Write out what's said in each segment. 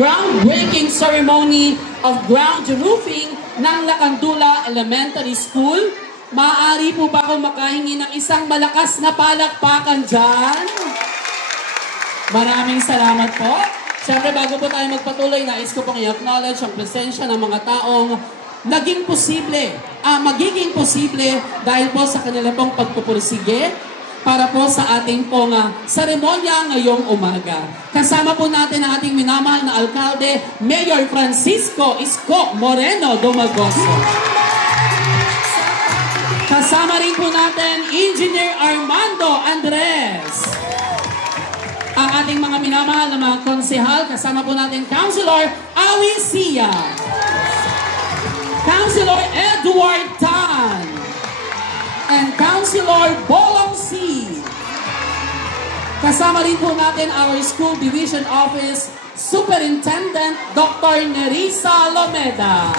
Groundbreaking ceremony of ground roofing ng Lacandula Elementary School. Maaari po ba akong makahingi ng isang malakas na palakpakan dyan? Maraming salamat po. Siyempre, bago po tayo magpatuloy, nais ko pong i-acknowledge ang presensya ng mga taong magiging posible dahil po sa kanila pong pagpupursige para po sa ating pong seremonya ngayong umaga. Kasama po natin ang ating minamahal na alkalde, Mayor Francisco Isko Moreno Dumagoso. Kasama rin po natin, Engineer Armando Andres. Ang ating mga minamahal na mga konsehal, kasama po natin, Councilor Awi Sia. Councilor Edward Tan. And Councilor Bolong C. Kasama rin po natin our School Division Office Superintendent Dr. Nerissa Lomeda.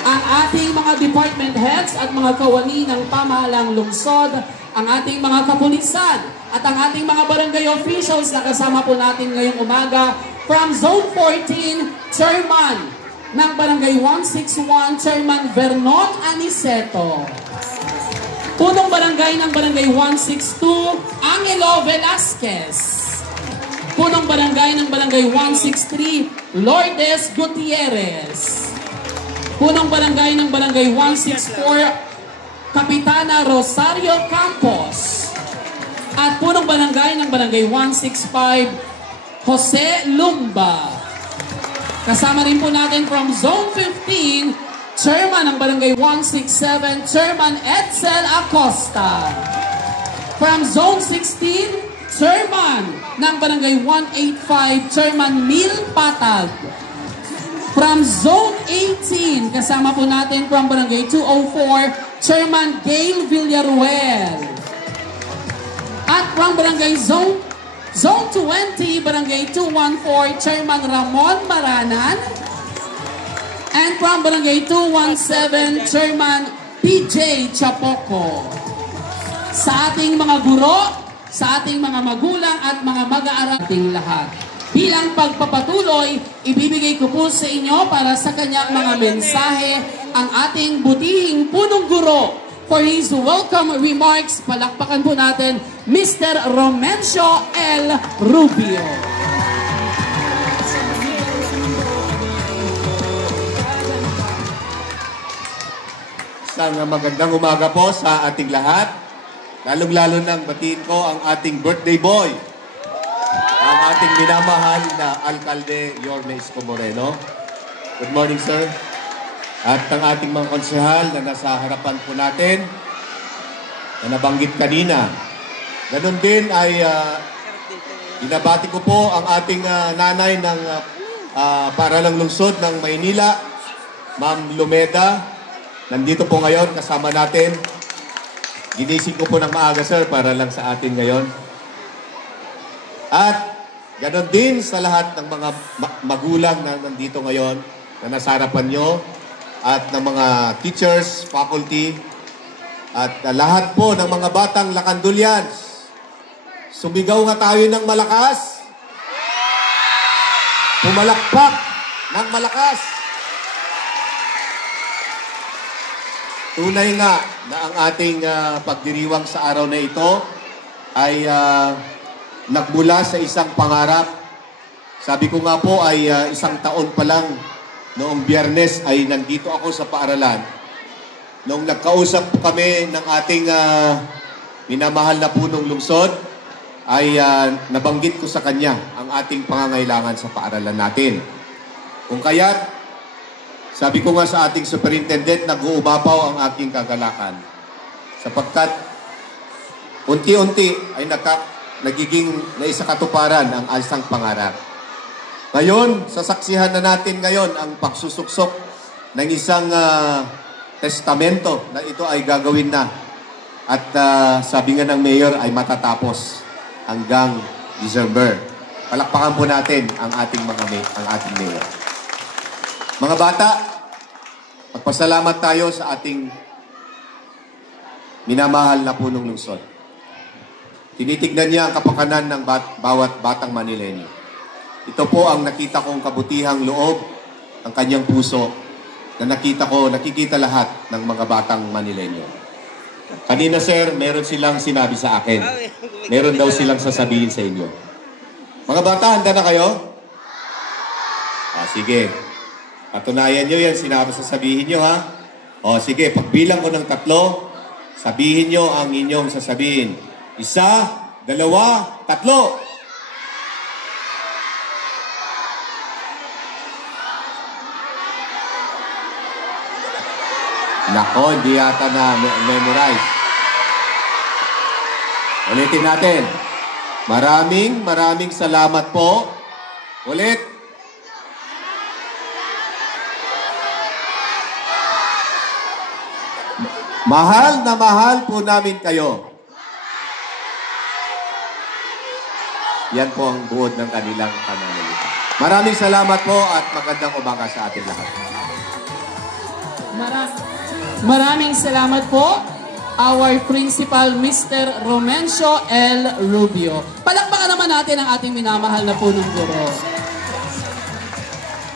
Ang ating mga department heads at mga kawani ng pamahalang lungsod, ang ating mga kapulisan, at ang ating mga barangay officials na kasama po natin ngayong umaga from Zone 14, Chairman ng Barangay 161, Chairman Vernon Aniceto. Punong barangay ng Barangay 162, Angelo Velasquez. Punong barangay ng Barangay 163, Lourdes Gutierrez. Punong barangay ng Barangay 164, Kapitana Rosario Campos. At punong barangay ng Barangay 165, Jose Lumba. Kasama rin po natin from Zone 15, Chairman ng Barangay 167, Chairman Edsel Acosta. From Zone 16, Chairman ng Barangay 185, Chairman Mil Patag. From Zone 18, kasama po natin from Barangay 204, Chairman Gail Villaruel. At from Barangay Zone 20, Barangay 214, Chairman Ramon Maranan. And from Barangay 217, Chairman PJ Chapoco. Sa ating mga guro, sa ating mga magulang at mga mag-aaral ating lahat. Bilang pagpapatuloy, ibibigay ko po sa inyo para sa kanyang mga mensahe ang ating butihing punong guro. For his welcome remarks, palakpakan po natin Mr. Romencio L. Rubio. Isang magandang umaga po sa ating lahat. Lalong-lalo nang batiin ko ang ating birthday boy, ang ating minamahal na Alkalde Yorme Isko Moreno. Good morning, sir. At ang ating mga konsehal na nasa harapan po natin, na nabanggit kanina. Ganun din ay binabati ko po ang ating nanay ng Paaralang Lungsod ng Maynila, Ma'am Lumeda. Nandito po ngayon kasama natin. Ginising ko po ng maaga, sir, para lang sa atin ngayon. At ganun din sa lahat ng mga magulang na nandito ngayon, na nasa harapan nyo, at ng mga teachers, faculty, at lahat po ng mga batang Lacandulians. Sumigaw nga tayo ng malakas. Pumalakpak ng malakas. Tunay nga na ang ating pagdiriwang sa araw na ito ay nagmula sa isang pangarap. Sabi ko nga po ay isang taon pa lang noong Biyernes ay nandito ako sa paaralan. Noong nagkausap po kami ng ating minamahal na punong lungsod, ay nabanggit ko sa kanya ang ating pangangailangan sa paaralan natin. Kung kaya't, sabi ko nga sa ating superintendent, nag-uumapaw ang aking kagalakan. Sapagkat, unti-unti ay nagiging naisakatuparan ang isang pangarap. Ngayon, sasaksihan na natin ngayon ang pagsusuksok ng isang testamento na ito ay gagawin na. At sabi nga ng mayor ay matatapos hanggang December. Palakpakan po natin ang ating mayor. Mga bata, magpasalamat tayo sa ating minamahal na punong lungsod. Tinitignan niya ang kapakanan ng bawat batang Manileño. Ito po ang nakita kong kabutihang loob, ang kanyang puso, na nakikita lahat ng mga batang Manileño. Kanina, sir, meron silang sinabi sa akin. Meron daw silang sasabihin sa inyo. Mga bata, handa na kayo? Sige. Patunayan nyo yan, sasabihin nyo, ha? Sige, pagbilang ko ng 3, sabihin nyo ang inyong sasabihin. 1, 2, 3. Nako, hindi yata na memorize. Ulitin natin. Maraming salamat po. Ulit. Mahal na mahal po namin kayo. Yan po ang buod ng kanilang pananalita. Maraming salamat po at magandang umaga sa ating lahat. Maraming salamat po, our Principal, Mr. Romencio L. Rubio. Palakpakan naman natin ang ating minamahal na punong guro.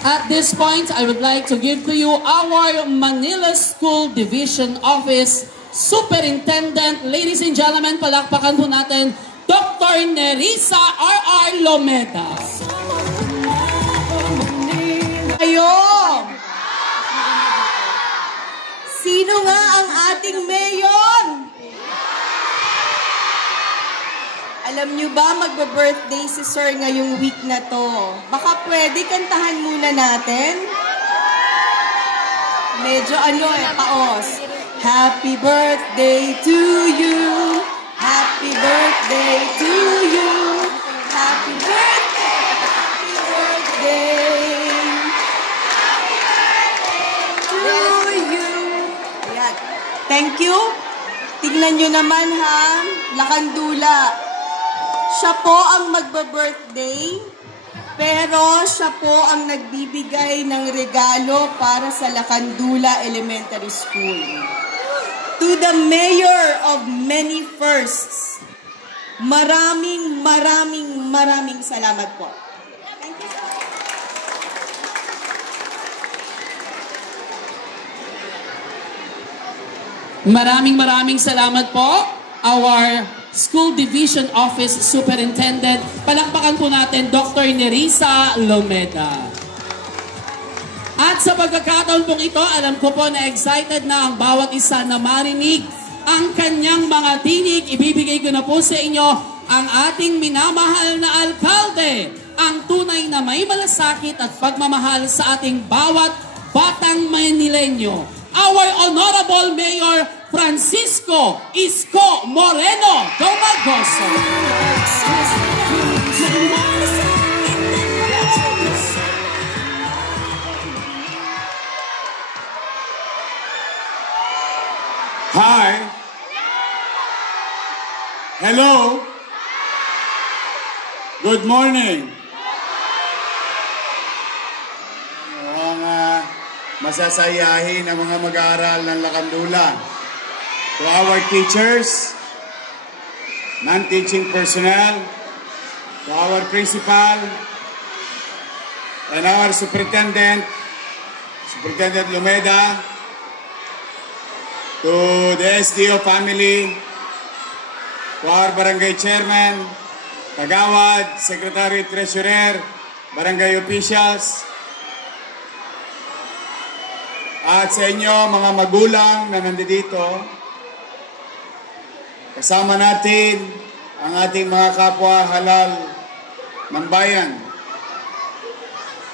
At this point, I would like to give to you our Manila School Division Office Superintendent. Ladies and gentlemen, palakpakan po natin Dr. Nerissa R.R. Lomeda. Ayo! Sino nga ang ating mayor? Alam nyo ba, magbe-birthday si Sir ngayong week na to. Baka pwede kantahan muna natin? Medyo paos. Happy birthday to you. Happy birthday to you. Happy birthday. Happy birthday. To you. Ayan. Thank you. Tignan nyo naman ha, Lakandula. Siya po ang magba-birthday, pero siya po ang nagbibigay ng regalo para sa Lakandula Elementary School. To the Mayor of Many Firsts, maraming salamat po. Thank you. Maraming salamat po, our School Division Office Superintendent. Palakpakan po natin Dr. Nerissa Lomeda. At sa pagkakataon pong ito, alam ko po na excited na ang bawat isa na marinig ang kanyang mga tinig. Ibibigay ko na po sa inyo ang ating minamahal na alkalde, ang tunay na may malasakit at pagmamahal sa ating bawat batang Manileño. Our Honorable Mayor Francisco Isko Moreno Domagoso. Hi. Hello. Good morning. Masasayahin ang mga mag-aaral ng Lakandula. To our teachers, non-teaching personnel, to our principal, and our Superintendent Lomeda, to the SDO family, to our Barangay Chairman, Kagawad, Secretary Treasurer, Barangay Officials, at sa inyo, mga magulang na nandito, kasama natin ang ating mga kapwa halal ng bayan.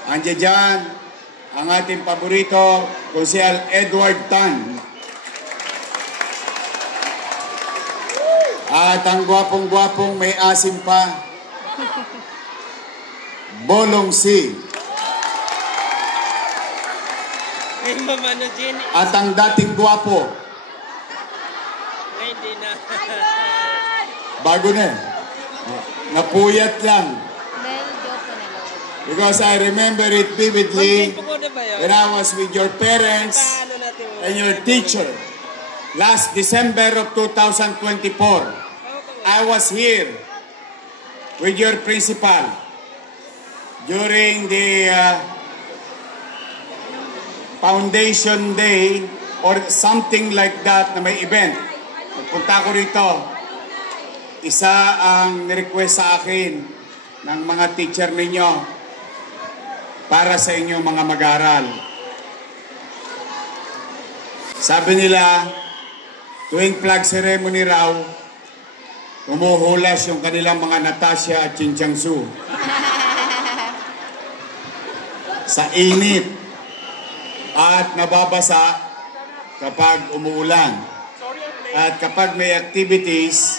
Andiyan dyan ang ating paborito, Konsehal Edward Tan. At ang gwapong-gwapong may asim pa, Bolong C. At ang dating gwapo. Hindi na. Bago na eh. Napuyat lang. Because I remember it vividly when I was with your parents and your teacher. Last December of 2024, I was here with your principal, during the Foundation Day or something like that na may event. Pagpunta ko rito, isa ang nirequest sa akin ng mga teacher ninyo para sa inyo mga mag-aral. Sabi nila, tuwing flag ceremony raw, umuhulas yung kanilang mga Natasha at Chin Chang Su. Sa init at nababasa kapag umuulan. At kapag may activities,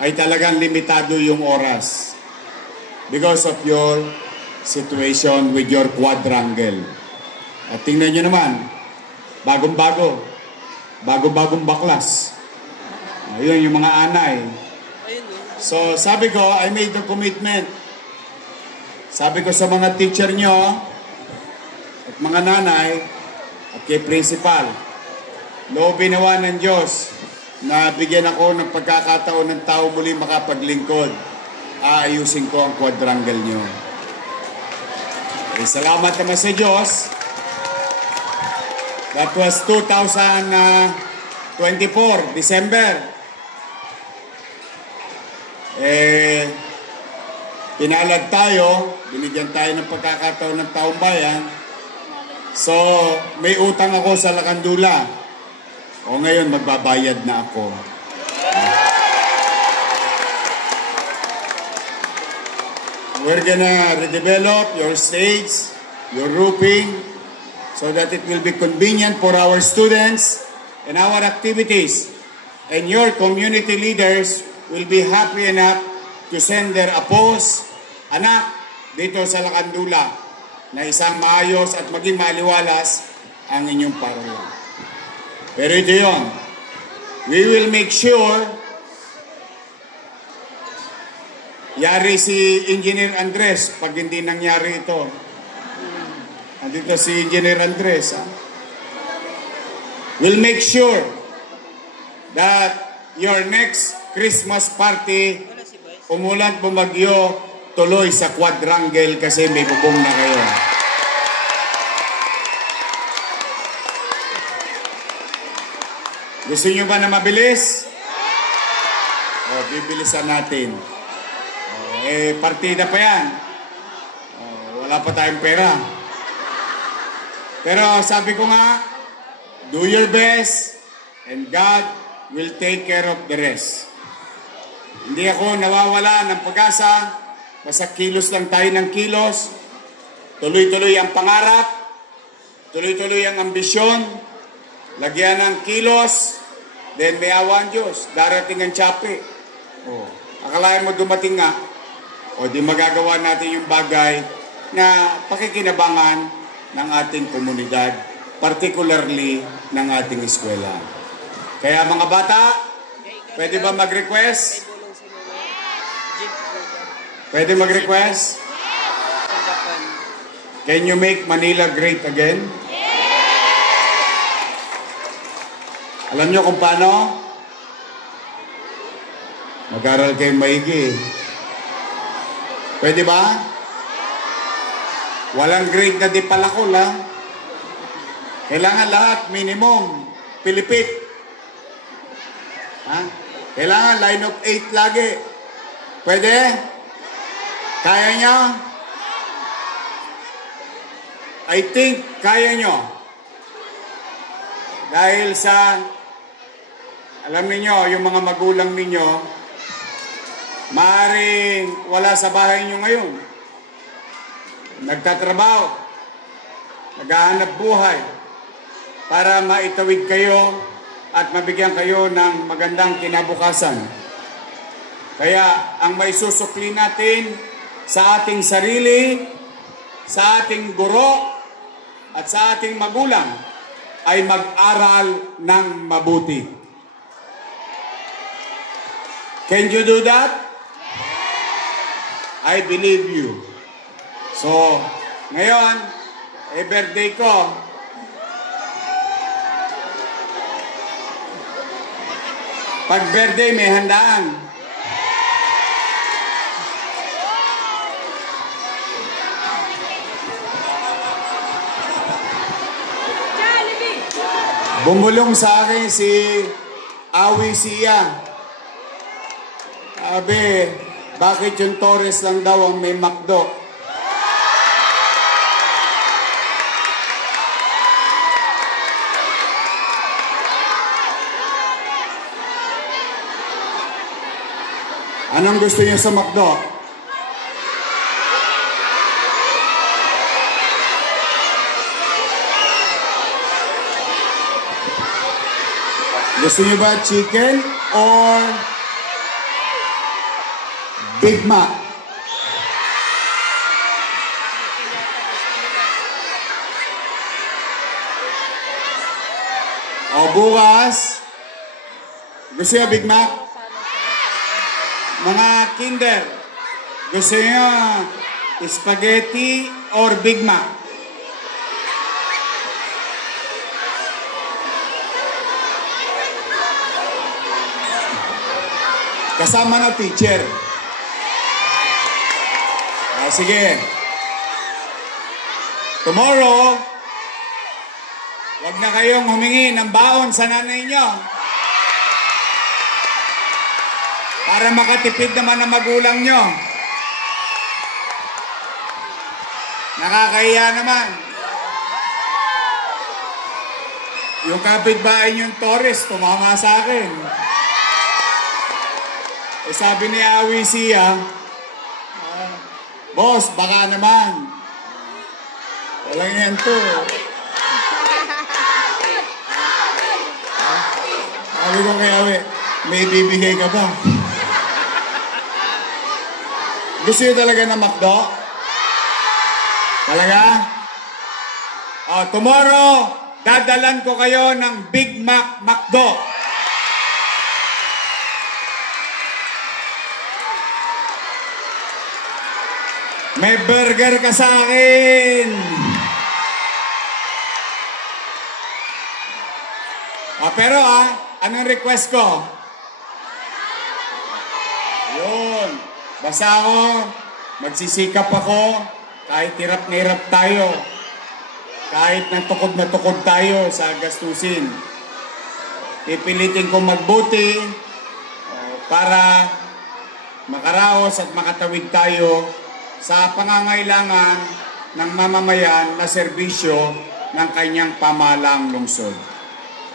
ay talagang limitado yung oras because of your situation with your quadrangle. At tingnan nyo naman, bagong-bagong baklas. Ayun, yung mga anay. So, sabi ko, I made the commitment. Sabi ko sa mga teacher nyo at mga nanay at kay principal, loobin nawa ng Diyos na bigyan ako ng pagkakataon ng tao muli makapaglingkod. Aayusin ko ang quadrangle nyo. Salamat naman sa Diyos. That was 2024, December. Pinalad tayo, binigyan tayo ng pagkakataon ng taong bayan. So, may utang ako sa Lakandula. O ngayon, magbabayad na ako. We're gonna redevelop your stage, your roofing, so that it will be convenient for our students and our activities. And your community leaders will be happy enough to send their apos, anak, dito sa Lakandula, na isang maayos at maging maliwalas ang inyong paralan. Pero ito yun. We will make sure yari si Engineer Andres pag hindi nangyari ito. Andito si Engineer Andres. We'll make sure that your next Christmas party, umulan bumagyo, tuloy sa quadrangle kasi may bubong na kayo. Gusto nyo ba na mabilis? O, bibilisan natin. Partida pa yan. Wala pa tayong pera. Pero sabi ko nga, do your best and God will take care of the rest. Hindi ako nawawala ng pag-asa. Basta kilos lang tayo ng kilos. Tuloy-tuloy ang pangarap. Tuloy-tuloy ang ambisyon. Lagyan ng kilos, then may awa ang Diyos. Darating ang tsapi. Akalain mo dumating nga, o di magagawa natin yung bagay na pakikinabangan ng ating komunidad, particularly ng ating eskwela. Kaya mga bata, pwede ba mag-request? Pwede mag-request? Can you make Manila great again? Alam nyo kung paano? Mag-aral kayo maigi. Pwede ba? Walang grade na di palakol, ha? Kailangan lahat, minimum, pilipit. Ha? Kailangan line of 8 lagi. Pwede? Kaya nyo? I think kaya nyo. Dahil sa alam niyo, yung mga magulang ninyo, maaaring wala sa bahay niyo ngayon. Nagtatrabaho, naghahanap buhay, para maitawid kayo at mabigyan kayo ng magandang kinabukasan. Kaya, ang maisusukli natin sa ating sarili, sa ating guro, at sa ating magulang, ay mag-aral ng mabuti. Can you do that? I believe you. So, ngayon, birthday ko. Pag birthday, may handaan. Bumulong sa akin si Awi Sia. Sabi, bakit yung Torres lang daw ang may McDo? Anong gusto niyo sa McDo? Gusto niyo ba chicken or Big Mac? O bukas, gusto niyo Big Mac? Mga kinder, gusto niyo spaghetti or Big Mac? Kasama na teacher. Sige. Tomorrow, wag na kayong humingi ng baon sa nanay nyo. Para makatipid naman ang magulang nyo. Nakakahiya naman. Yung kapitbahay nyong Torres, tumama sa akin. Sabi ni Awi Sia, boss, baka naman. Walang yan to. Sabi ko kay Awi, may bibigay ka ba? Gusto nyo talaga ng McDo? Talaga? Tomorrow, dadalan ko kayo ng Big Mac McDo. May burger ka sa akin. Pero anong request ko? Yun. Basta ako, magsisikap ako, kahit hirap na hirap tayo. Kahit na tukod tayo sa gastusin. Pipilitin kong magbuti para makaraos at makatawid tayo sa pangangailangan ng mamamayan na serbisyo ng kanyang pamahalang lungsod.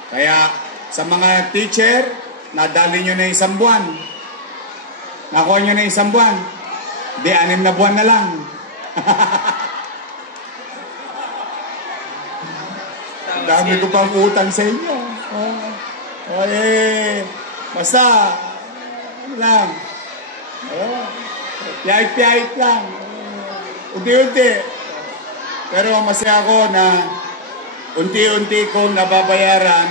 Kaya sa mga teacher, nadali nyo na 1 buwan. Nakuha nyo na 1 buwan. Di 6 na buwan na lang. Dami ko pang utang sa inyo. Basta, ano lang. Piyait-piyait lang. Unti-unti. Pero masaya ako na unti-unti kong nababayaran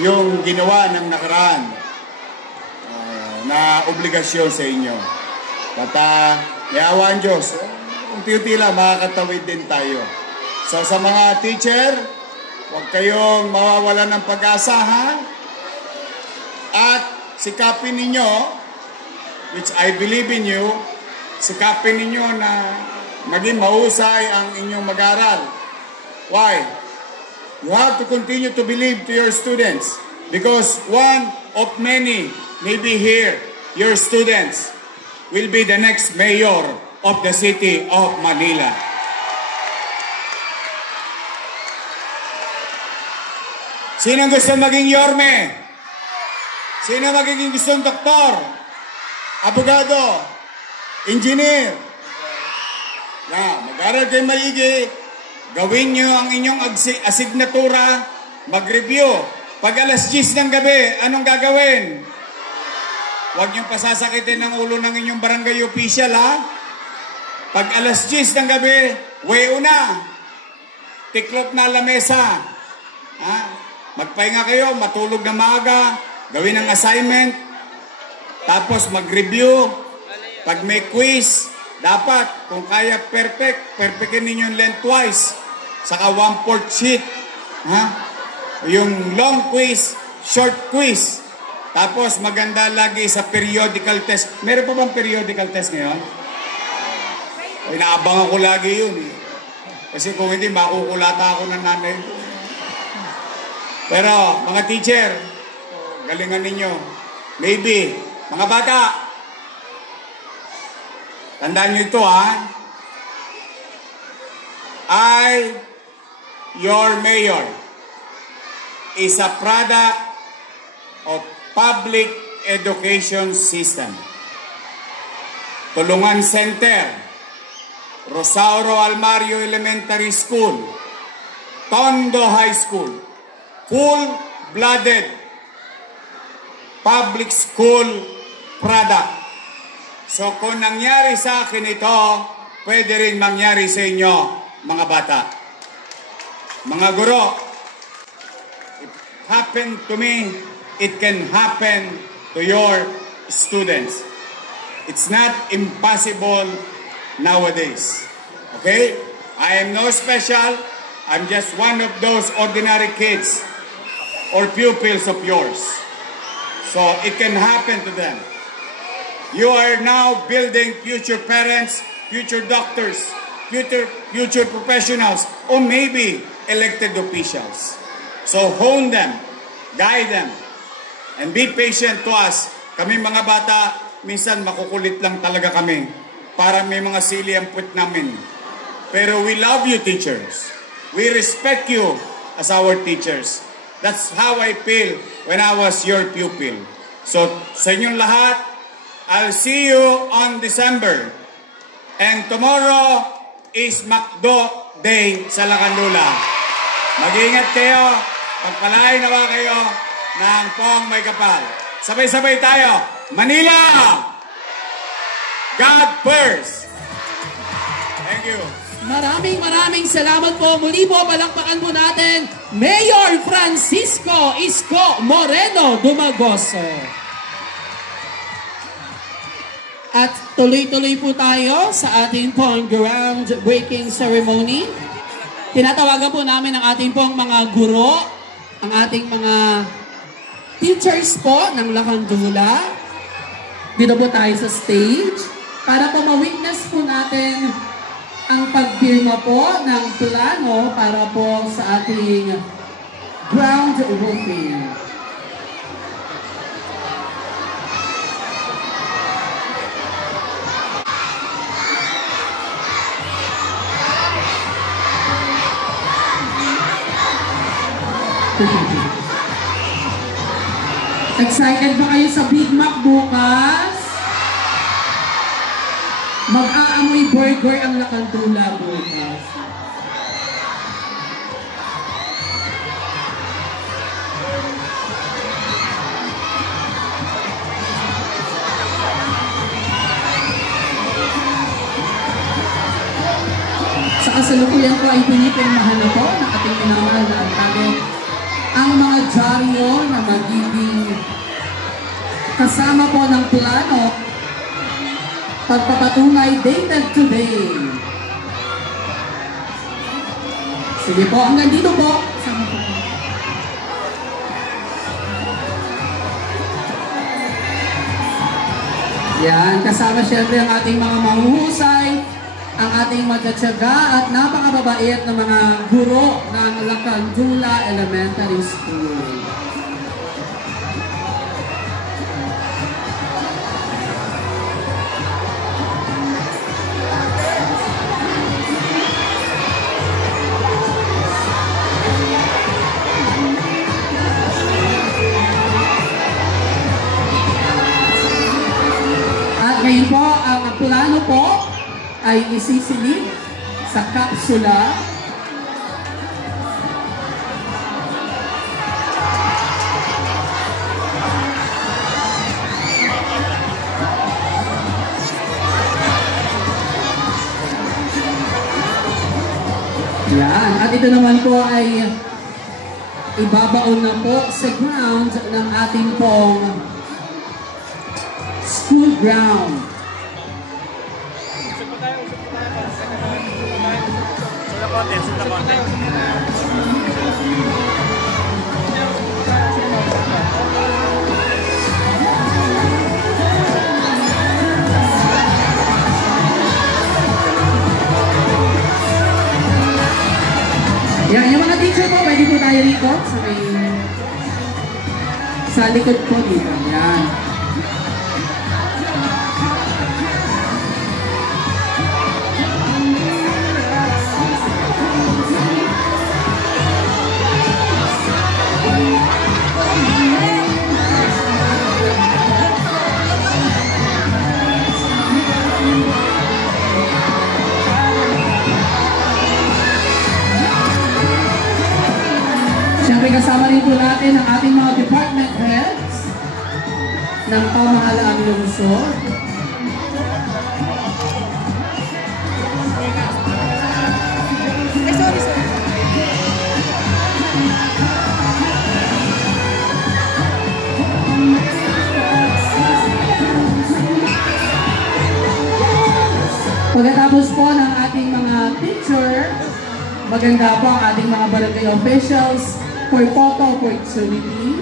yung ginawa ng nakaraan na obligasyon sa inyo. At yawa ang Diyos, unti-unti lang makakatawid din tayo. So sa mga teacher, huwag kayong mawawalan ng pag-asa, ha? At sikapin ninyo, which I believe in you, sikapin ninyo na maging mahusay ang inyong mag-aral. Why? You have to continue to believe to your students because one of many may be here, your students, will be the next mayor of the city of Manila. Sino gusto maging yorme? Sino magiging gustong doktor? Abogado, engineer. Mag-aral kayo maigi, gawin nyo ang inyong asignatura, mag-review. Pag alas 10 ng gabi, anong gagawin? Huwag nyo pasasakitin ng ulo ng inyong barangay official, ha? Pag alas 10 ng gabi, way una. Tiklop na lamesa. Ha? Magpahinga kayo, matulog na maaga, gawin ang assignment, tapos mag-review. Pag may quiz, dapat, kung kaya perfectin ninyo yung lengthwise. Saka 1/4 sheet. Ha? Yung long quiz, short quiz. Tapos maganda lagi sa periodical test. Meron pa bang periodical test ngayon? Inaabangan ko lagi yun. Kasi kung hindi, makukulata ako ng nanay ko. Pero mga teacher, galingan ninyo. Maybe, mga bata, tandaan nyo ito I, your mayor, is a product of public education system. Tulungan Center, Rosauro Almario Elementary School, Tondo High School, full-blooded public school product. So kung nangyari sa akin ito, pwede rin mangyari sa inyo, mga bata. Mga guro, it happened to me, it can happen to your students. It's not impossible nowadays. Okay? I am no special. I'm just one of those ordinary kids or pupils of yours. So it can happen to them. You are now building future parents, future doctors, future professionals, or maybe elected officials. So hone them, guide them, and be patient to us. Kami mga bata, minsan makukulit lang talaga kami para may mga sili ang puwet namin. Pero we love you, teachers. We respect you as our teachers. That's how I feel when I was your pupil. So, sa inyong lahat, I'll see you on December. And tomorrow is McDo Day sa Lacandula. Mag-iingat kayo, pagpalain nawa kayo ng pong may kapal. Sabay-sabay tayo. Manila! God first! Thank you. Maraming salamat po. Muli po, palakpakan po natin Mayor Francisco Isko Moreno Dumagoso. At tuloy-tuloy po tayo sa ating pong groundbreaking ceremony. Tinatawagan po namin ang ating pong mga guro, ang ating mga teachers po ng Lacandula. Dito po tayo sa stage para po ma-witness po natin ang pagpirma po ng plano para po sa ating groundbreaking. Excited ba kayo sa Big Mac bukas? Mag-aamoy burger ang Lacandula bukas. Sa kasalukuyan ko ay pinipirmahan na po ng ating minamahal na alkalde ang mga dyaryo na magiging kasama po ng plano pagpapatunay dated today. Sige po, hanggang dito po. Yan, kasama syempre ang ating mga mahuhusay, ang ating magtsatsaga at napakababait na mga guro ng Lacandula Elementary School. Ngayon po, ang plano po ay isisilid sa kapsula. Yan. At ito naman po ay ibabaon na po sa ground ng ating pong school ground. Yan, yung mga teacher po, pwede po tayo rito sa may Sa likod po dito. Yan. Siyempre kasama rin po natin ang ating mga department heads ng pamahalaang lungsod. Ay, sorry. Pagkatapos po ng ating mga picture, maganda po ang ating mga barangay officials for photo opportunity.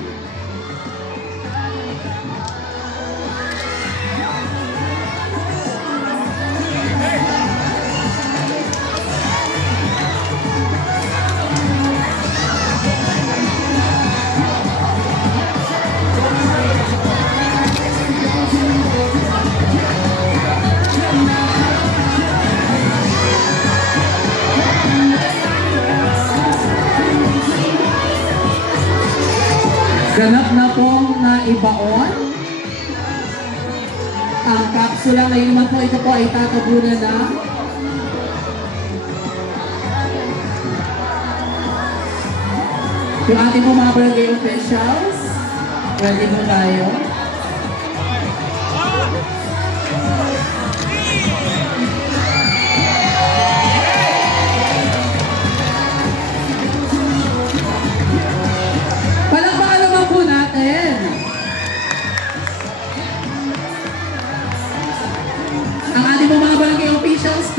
Ganap na pong naibaon ang kapsula. Ngayon naman po ito po ay tatabunan na. Yung ating po mga barangay officials, ready mo tayo.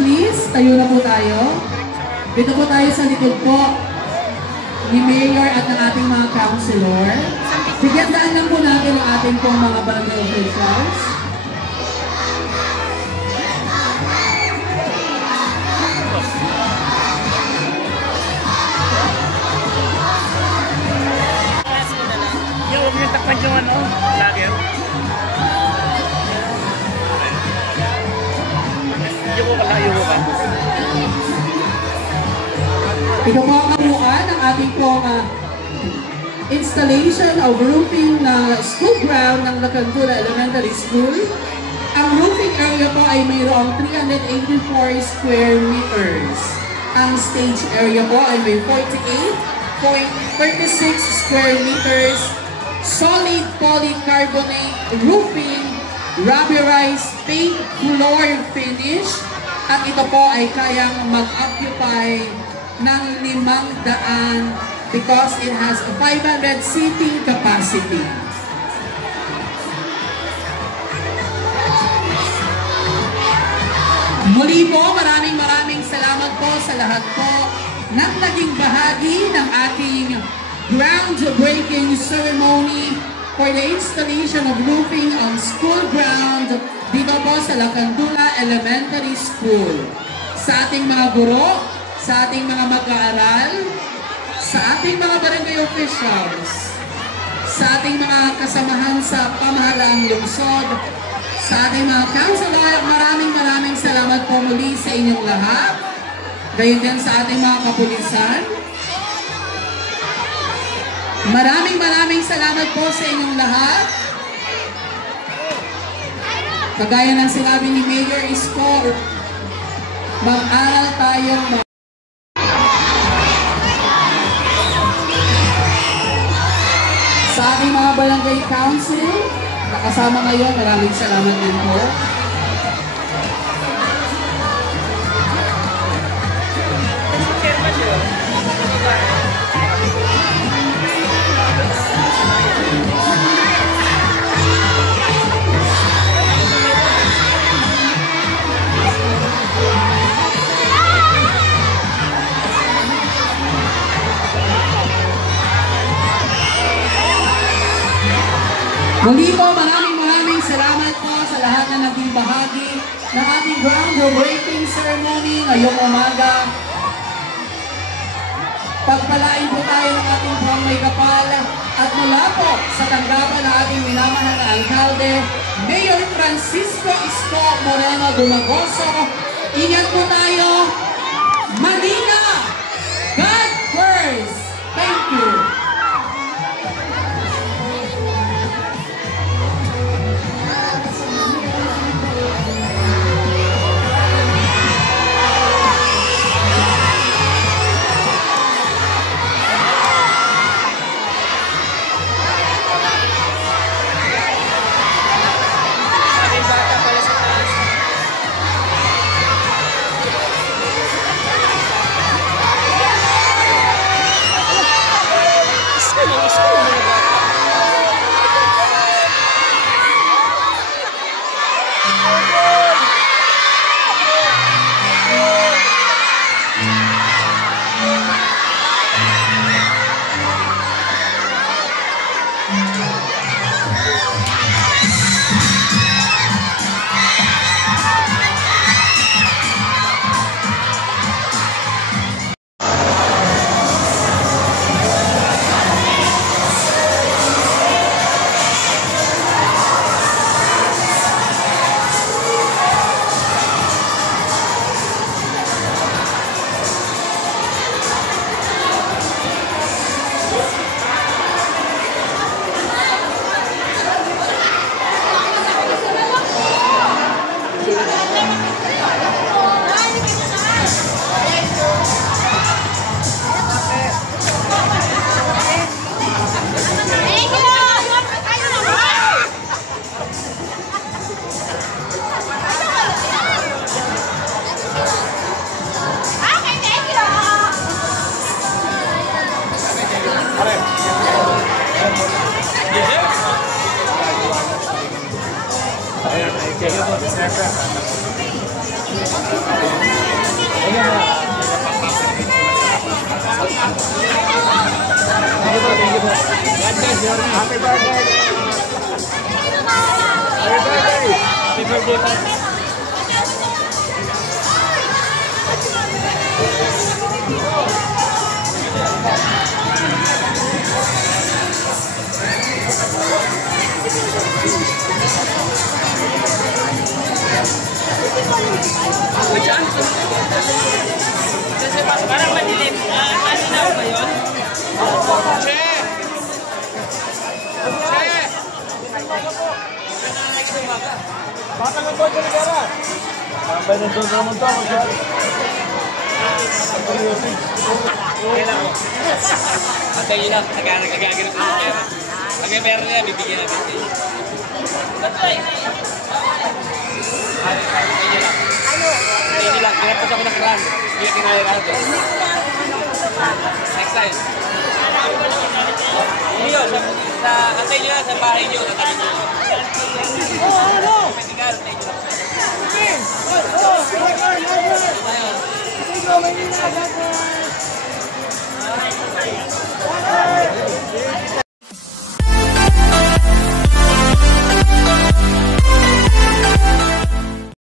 Please, tayo na po tayo. Dito po tayo sa likod po ni Mayor at ng ating mga councilor. Bigyan daan lang po natin ang ating pong mga barangay officials. Yung huwag niyong takpan yung ano, lager. Yung ka. Ito po ang kabuuan ng ating pong installation of roofing ng school ground ng Lacandula Elementary School. Ang roofing area po ay mayroong 384 square meters. Ang stage area po ay may 48.36 square meters. Solid polycarbonate roofing, rubberized paint floor finish. At ito po ay kayang mag-occupy ng 500 because it has a 500 seating capacity. Muli po, maraming salamat po sa lahat po ng naging bahagi ng ating groundbreaking ceremony for the installation of roofing on school ground dito po sa Lacandula Elementary School. Sa ating mga guro, sa ating mga mag-aaral, sa ating mga barangay officials, sa ating mga kasamahan sa pamahalaang lungsod, sa ating mga councilor, maraming salamat po muli sa inyong lahat. Gayon din sa ating mga kapulisan. Maraming salamat po sa inyong lahat. Kagaya ng sinabi ni Mayor Isko, mag-aral tayong sa ating mga barangay council, nakasama ngayon, maraming salamat din po. Muli po, maraming salamat po sa lahat na naging bahagi ng ating groundbreaking ceremony ngayong umaga. Pagpalain po tayo ng ating pang may kapal at mula po sa tanggapan ng ating minamahal na alkalde, Mayor Francisco Isko Moreno Dumagoso. Ingat po tayo. Manila! God first! Thank you. Happy birthday! Happy birthday! Parang madilim. Malinaw ba yun? Che! Che! Batang ang boy ko na gara. Tambay na doon naman to. Antay nyo lang. Nagagaganap ko ng pera. Pag meron nila, bibigyan natin. Antay nyo lang. Kinapos ako ng kran. Hindi kinaya natin. Next time. Hindi yun. Antay nyo lang sa bahay nyo. Natabi nyo. Ano? Medical. Antay nyo lang.